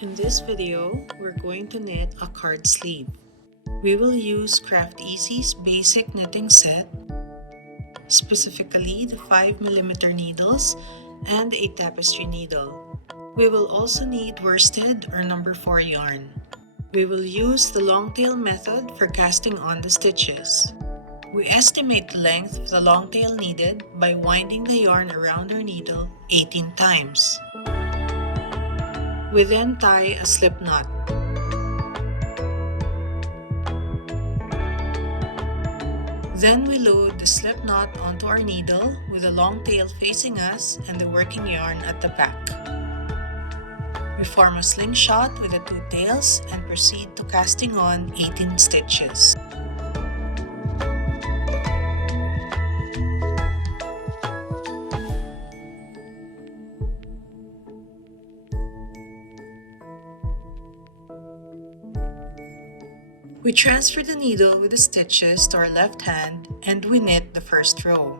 In this video, we're going to knit a card sleeve. We will use Craft Easy's basic knitting set, specifically the 5mm needles and a tapestry needle. We will also need worsted or number 4 yarn. We will use the long tail method for casting on the stitches. We estimate the length of the long tail needed by winding the yarn around our needle 18 times. We then tie a slip knot. Then we load the slip knot onto our needle with the long tail facing us and the working yarn at the back. We form a slingshot with the two tails and proceed to casting on 18 stitches. We transfer the needle with the stitches to our left hand and we knit the first row.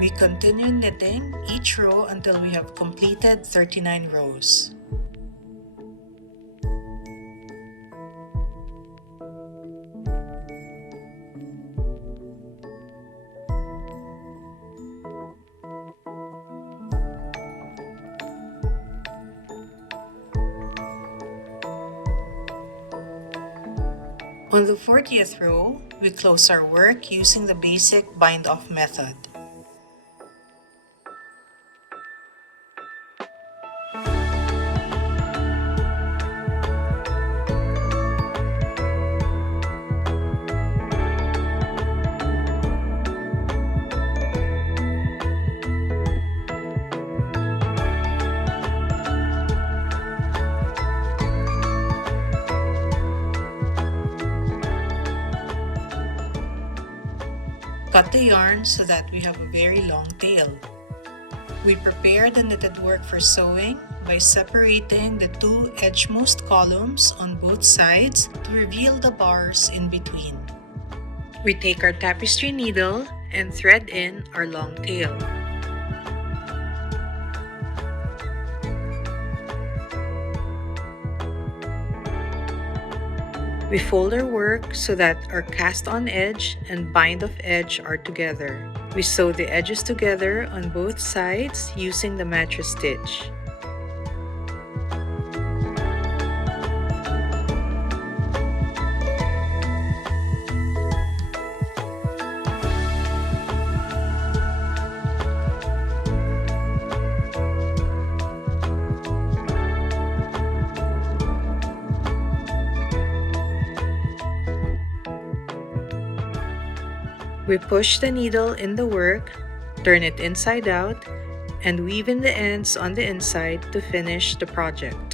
We continue knitting each row until we have completed 39 rows. On the 40th row, we close our work using the basic bind-off method. Cut the yarn so that we have a very long tail. We prepare the knitted work for sewing by separating the two edgemost columns on both sides to reveal the bars in between. We take our tapestry needle and thread in our long tail. We fold our work so that our cast-on edge and bind-off edge are together. We sew the edges together on both sides using the mattress stitch. We push the needle in the work, turn it inside out, and weave in the ends on the inside to finish the project.